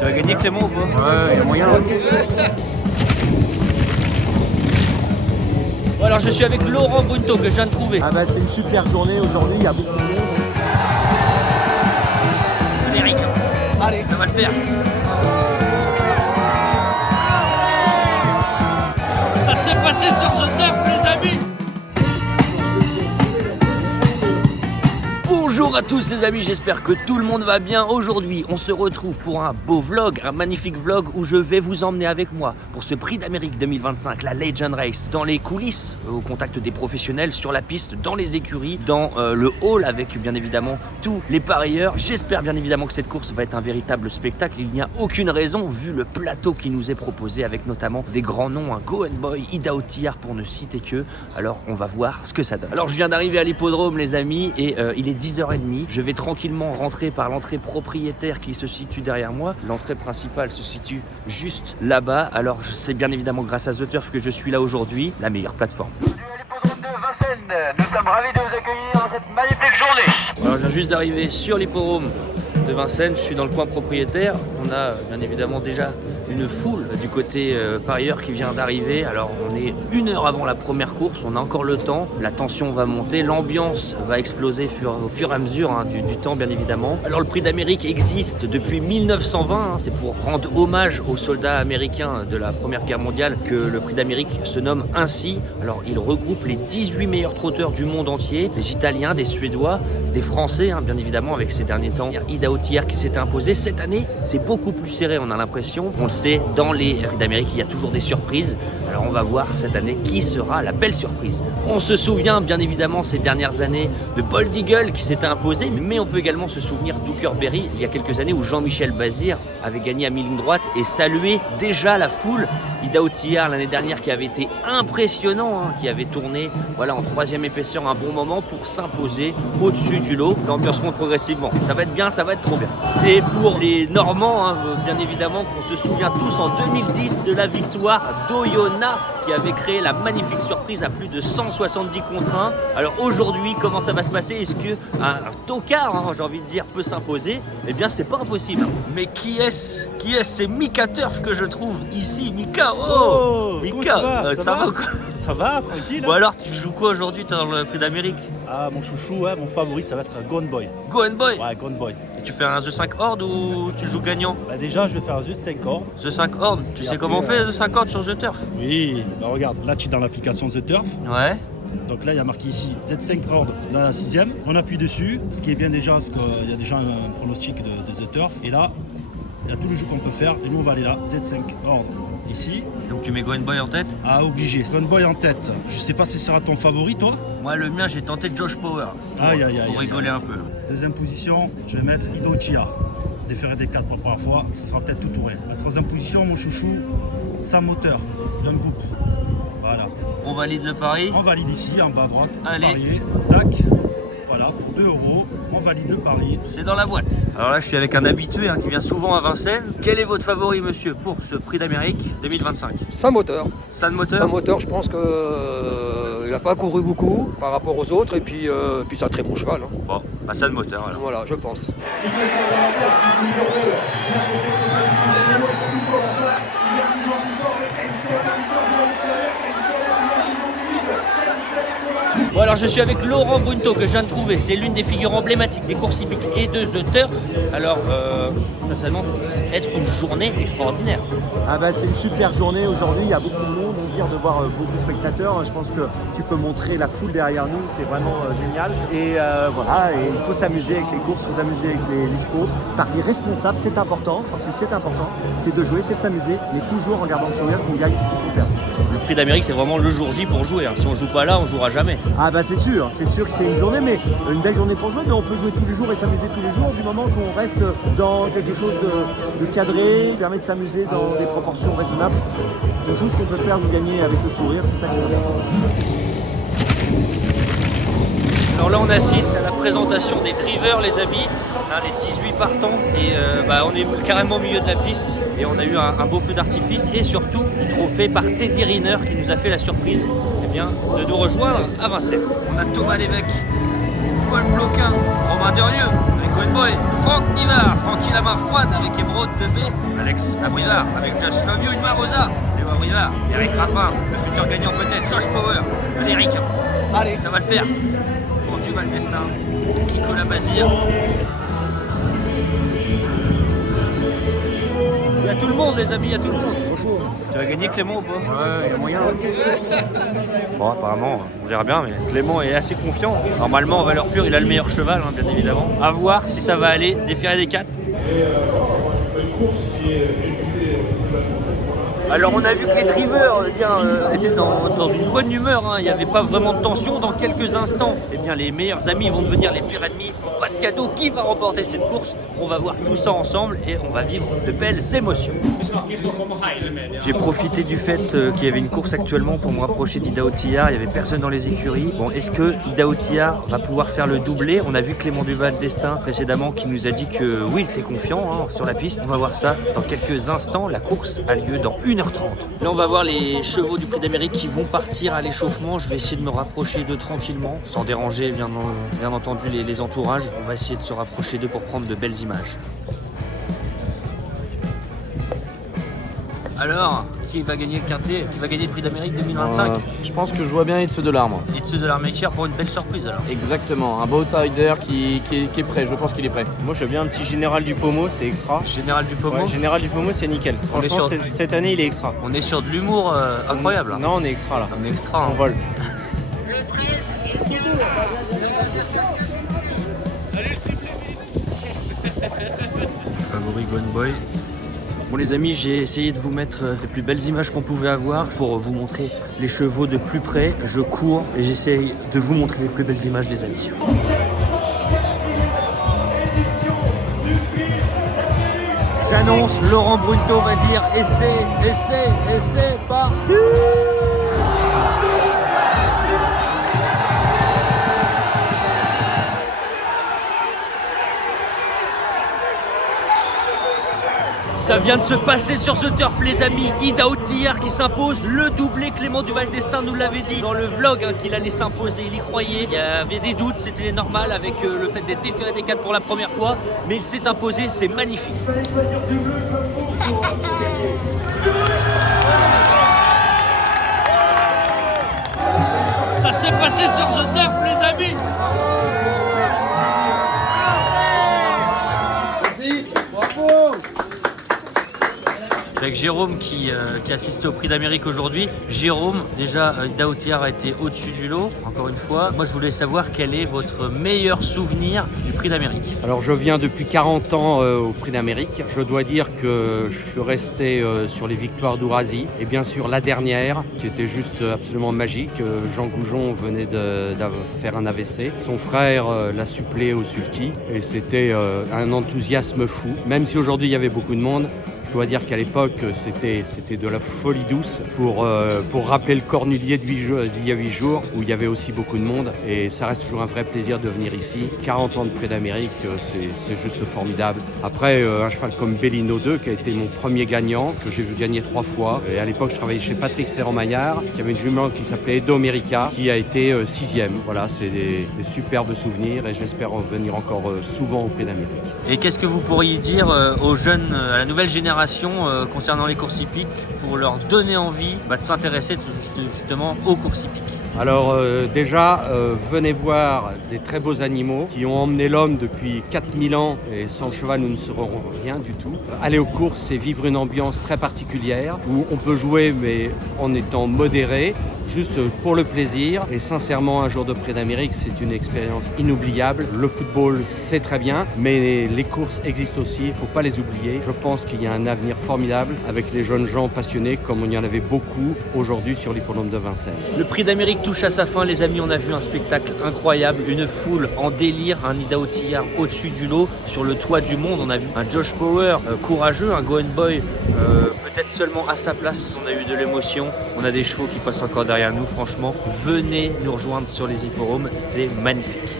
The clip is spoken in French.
Tu vas gagner Clément ou pas? Ouais, il y a moyen. Bon, alors je suis avec Laurent Brunto que je viens de trouver. Ah bah c'est une super journée aujourd'hui, il y a beaucoup de monde. Eric, allez, ça va le faire. Ça s'est passé sur The Turf, les amis. Bonjour à tous les amis, j'espère que tout le monde va bien. Aujourd'hui, on se retrouve pour un beau vlog, un magnifique vlog où je vais vous emmener avec moi pour ce Prix d'Amérique 2025, la Legend Race, dans les coulisses, au contact des professionnels, sur la piste, dans les écuries, dans le hall avec bien évidemment tous les parieurs. J'espère bien évidemment que cette course va être un véritable spectacle. Il n'y a aucune raison vu le plateau qui nous est proposé avec notamment des grands noms, un Go and Boy, Idaho TR pour ne citer que. Alors on va voir ce que ça donne. Alors je viens d'arriver à l'hippodrome les amis et il est 10h30. Je vais tranquillement rentrer par l'entrée propriétaire qui se situe derrière moi. L'entrée principale se situe juste là-bas. Alors c'est bien évidemment grâce à The Turf que je suis là aujourd'hui, la meilleure plateforme. L'hippodrome de Vincennes, nous sommes ravis de vous accueillir dans cette magnifique journée. Alors je viens juste d'arriver sur l'hippodrome de Vincennes, je suis dans le coin propriétaire. On a bien évidemment déjà une foule du côté parieur qui vient d'arriver. Alors on est 1 heure avant la première course, on a encore le temps, la tension va monter, l'ambiance va exploser au fur et à mesure du temps bien évidemment. Alors le Prix d'Amérique existe depuis 1920, c'est pour rendre hommage aux soldats américains de la Première Guerre mondiale que le Prix d'Amérique se nomme ainsi. Alors il regroupe les 18 meilleurs trotteurs du monde entier, des Italiens, des Suédois, des Français bien évidemment avec ces derniers temps. Idaho TR qui s'était imposé cette année, c'est beaucoup plus serré, on a l'impression. On le sait, dans les Prix d'Amérique, il y a toujours des surprises. Alors on va voir cette année qui sera la belle surprise. On se souvient bien évidemment ces dernières années de Bold Eagle qui s'était imposé, mais on peut également se souvenir d'Hookerberry il y a quelques années où Jean-Michel Bazir avait gagné à mi-ligne droite et salué déjà la foule. Idaho TR l'année dernière qui avait été impressionnant, qui avait tourné voilà, en 3e épaisseur un bon moment pour s'imposer au-dessus du lot. L'ambiance monte progressivement. Ça va être bien, ça va être trop bien. Et pour les Normands, bien évidemment, qu'on se souvient tous en 2010 de la victoire d'Oyonnax qui avait créé la magnifique surprise à plus de 170 contre 1. Alors aujourd'hui, comment ça va se passer? Est-ce qu'un tocard, j'ai envie de dire, peut s'imposer? Eh bien, c'est pas impossible. Mais qui est-ce? C'est Mika Turf que je trouve ici. Mika, Mika, ça va ou quoi? Ça va, tranquille. Ou alors, tu joues quoi aujourd'hui dans le Prix d'Amérique? Ah, mon chouchou, mon favori, ça va être Go and Boy. Go and Boy? Ouais, Go and Boy. Et tu fais un The 5 Horde ou tu joues gagnant? Bah déjà, je vais faire un jeu de 5 cordes. The 5 Horde, tu sais comment on fait The 5 Horde sur The Turf? Oui, bah regarde, là tu es dans l'application The Turf. Ouais. Donc là, il y a marqué ici Z5 Horde dans la 6e. On appuie dessus, ce qui est bien déjà, parce qu'il y a déjà un pronostic de The Turf. Et là, il y a tous les jeux qu'on peut faire. Et nous, on va aller là, Z5 Horde. Ici. Donc tu mets Go and Boy en tête? Ah, obligé. Go and Boy en tête. Je sais pas si ce sera ton favori, toi? Moi, le mien, j'ai tenté Josh Power. Pour rigoler un peu. Deuxième position, je vais mettre Idaho TR. Déféré des 4 pour la première fois, ça sera peut-être tout touré. La troisième position, mon chouchou, Sam Moteur, d'un groupe. Voilà. On valide le pari? On valide ici, en bas à droite. Allez. Parier. Tac. Voilà, pour 2 €, on valide le pari. C'est dans la boîte. Alors là, je suis avec un habitué qui vient souvent à Vincennes. Quel est votre favori, monsieur, pour ce Prix d'Amérique 2025? Sam Moteur. Sam Moteur? Sam Moteur, je pense qu'il n'a pas couru beaucoup par rapport aux autres et puis c'est un très bon cheval. Bon, bah Sam Moteur alors. Voilà, je pense. Bon alors je suis avec Laurent Brunto que je viens de trouver, c'est l'une des figures emblématiques des courses hippiques et de The Turf. Alors ça s'annonce être une journée extraordinaire. Ah bah c'est une super journée aujourd'hui, il y a beaucoup de monde, on vient de voir beaucoup de spectateurs. Je pense que tu peux montrer la foule derrière nous, c'est vraiment génial. Et voilà, et il faut s'amuser avec les courses, il faut s'amuser avec les chevaux. Parier responsable, c'est important, parce que c'est important, c'est de jouer, c'est de s'amuser, mais toujours en gardant le sourire qu'on gagne ou qu'on perd. Le Prix d'Amérique c'est vraiment le jour J pour jouer, si on joue pas là, on jouera jamais. Ah bah c'est sûr que c'est une journée, mais une belle journée pour jouer, mais on peut jouer tous les jours et s'amuser tous les jours du moment qu'on reste dans quelque chose de cadré, qui permet de s'amuser dans des proportions raisonnables. On joue ce qu'on peut faire, de gagner avec le sourire, c'est ça qui est important. Alors là on assiste à la présentation des drivers les amis, les 18 partants et on est carrément au milieu de la piste et on a eu un beau feu d'artifice et surtout du trophée par Teddy Riner qui nous a fait la surprise de nous rejoindre à Vincennes. On a Thomas Lévesque Paul Ploquin, Romain Derieux avec Goldboy, Franck Nivard, Francky la main froide avec Émeraude de B, Alex Abrivard avec Just Love You, Inma Rosa, Léo Abrivard, Eric Raffin, le futur gagnant peut-être, Josh Power, allez Eric, allez, ça va le faire. Bon, Duval Destin, Nicolas Bazir. Il y a tout le monde les amis, il y a tout le monde. Bonjour. Tu vas gagner Clément ou pas? Ouais, il y a moyen. Bon, apparemment, on verra bien, mais Clément est assez confiant. Normalement, en valeur pure, il a le meilleur cheval, hein, bien évidemment. À voir si ça va aller. Déféré des 4. Alors, on a vu que les drivers étaient dans une bonne humeur. Hein. Il n'y avait pas vraiment de tension. Dans quelques instants, eh bien, les meilleurs amis vont devenir les pires ennemis. Pas de cadeau. Qui va remporter cette course? On va voir tout ça ensemble et on va vivre de belles émotions. J'ai profité du fait qu'il y avait une course actuellement pour me rapprocher d'Idaho Tillard. Il n'y avait personne dans les écuries. Bon, est-ce que Idaho Tillard va pouvoir faire le doublé? On a vu Clément Duval Destin précédemment qui nous a dit que oui, il était confiant hein, sur la piste. On va voir ça dans quelques instants. La course a lieu dans 1h30. Là, on va voir les chevaux du Prix d'Amérique qui vont partir à l'échauffement. Je vais essayer de me rapprocher d'eux tranquillement, sans déranger bien entendu les entourages. On va essayer de se rapprocher d'eux pour prendre de belles images. Alors, qui va gagner le quintet? Qui va gagner le Prix d'Amérique 2025? Je pense que je vois bien Itse de l'Arme. Itse de l'Armetière pour une belle surprise alors. Exactement, un beau rider qui est prêt, je pense qu'il est prêt. Moi je veux bien un petit Général du Pommeau, c'est extra. Général du Pommeau. Ouais, Général du Pommeau c'est nickel. Franchement cette année il est extra. On est sur de l'humour incroyable. Là. Non on est extra là. On est extra. On vole. Favori Goldboy. Bon les amis, j'ai essayé de vous mettre les plus belles images qu'on pouvait avoir pour vous montrer les chevaux de plus près. Je cours et j'essaye de vous montrer les plus belles images des amis. J'annonce, Laurent Brunto va dire essai, parti. Ça vient de se passer sur ce turf les amis. Idaho Tillard qui s'impose, le doublé Clément Duval Destin nous l'avait dit dans le vlog hein, qu'il allait s'imposer, il y croyait. Il y avait des doutes, c'était normal avec le fait d'être déféré des 4 pour la première fois, mais il s'est imposé, c'est magnifique. Ça s'est passé sur ce turf les amis. Avec Jérôme qui assistait au Prix d'Amérique aujourd'hui. Jérôme, déjà Idaho Tillard a été au-dessus du lot, encore une fois. Moi je voulais savoir quel est votre meilleur souvenir du Prix d'Amérique. Alors je viens depuis 40 ans au Prix d'Amérique. Je dois dire que je suis resté sur les victoires d'Ourasi et bien sûr la dernière qui était juste absolument magique. Jean Goujon venait de faire un AVC. Son frère l'a suppléé au sulky et c'était un enthousiasme fou. Même si aujourd'hui il y avait beaucoup de monde, je dois dire qu'à l'époque, c'était de la folie douce pour rappeler le cornulier d'il y a 8 jours où il y avait aussi beaucoup de monde. Et ça reste toujours un vrai plaisir de venir ici. 40 ans de Prix d'Amérique, c'est juste formidable. Après, un cheval comme Bellino 2, qui a été mon premier gagnant, que j'ai vu gagner 3 fois. Et à l'époque, je travaillais chez Patrick Serrand-Maillard, qui avait une jument qui s'appelait Edo America, qui a été 6e. Voilà, c'est des superbes souvenirs et j'espère venir encore souvent au Prix d'Amérique. Et qu'est-ce que vous pourriez dire aux jeunes, à la nouvelle génération concernant les courses hippiques pour leur donner envie de s'intéresser justement aux courses hippiques? Alors déjà, venez voir des très beaux animaux qui ont emmené l'homme depuis 4000 ans et sans cheval nous ne serons rien du tout. Aller aux courses, c'est vivre une ambiance très particulière où on peut jouer mais en étant modéré, juste pour le plaisir. Et sincèrement, un jour de Prix d'Amérique, c'est une expérience inoubliable. Le football, c'est très bien, mais les courses existent aussi, il ne faut pas les oublier. Je pense qu'il y a un avenir formidable avec les jeunes gens passionnés, comme il y en avait beaucoup aujourd'hui sur l'hippodrome de Vincennes. Le Prix d'Amérique touche à sa fin, les amis. On a vu un spectacle incroyable, une foule en délire, un Idaho Tillard au-dessus du lot, sur le toit du monde. On a vu un Josh Power courageux, un Goldboy peut-être seulement à sa place. On a eu de l'émotion, on a des chevaux qui passent encore derrière nous. Franchement, venez nous rejoindre sur les hippodromes, c'est magnifique.